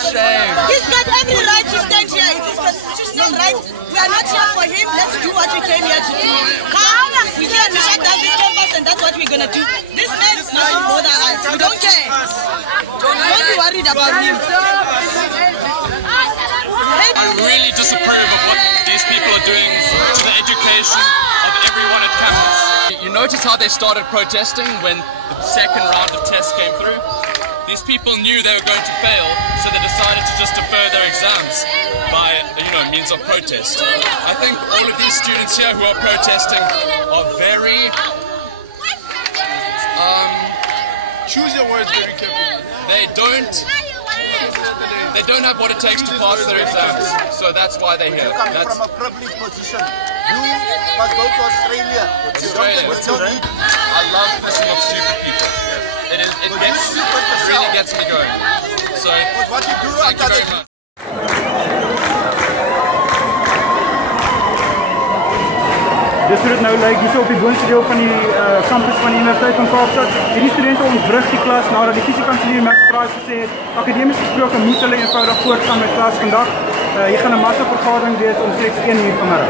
Shame. He's got every right to stand here. It's his constitutional right. We are not here for him. Let's do what we came here to do. Come, we here to shut down this campus, and that's what we're gonna do. This man mustn't bother us. We don't care. Don't be worried about him. I really disapprove of what these people are doing to the education of everyone at campus. You notice how they started protesting when the second round of tests came through? These people knew they were going to fail, so they decided to just defer their exams by, means of protest. I think all of these students here who are protesting are very... Choose your words very carefully. They don't have what it takes to pass their exams, so that's why they're here. Coming from a privileged position, you must go to Australia. I love pissing off stupid people. It really gets me going. So, What you do thank you very much. Dis hoe dit nou lyk hier op die boonste deel van die campus van die Universiteit van Kaapstad. Hierdie studente ontwrig die klas nadat die fisiekanselier Max Price gesê het, akademies gesproke moet hulle eenvoudig voortgaan met klas vandag. Hier gaan 'n massavergadering wees omstreeks 1 uur vanmiddag.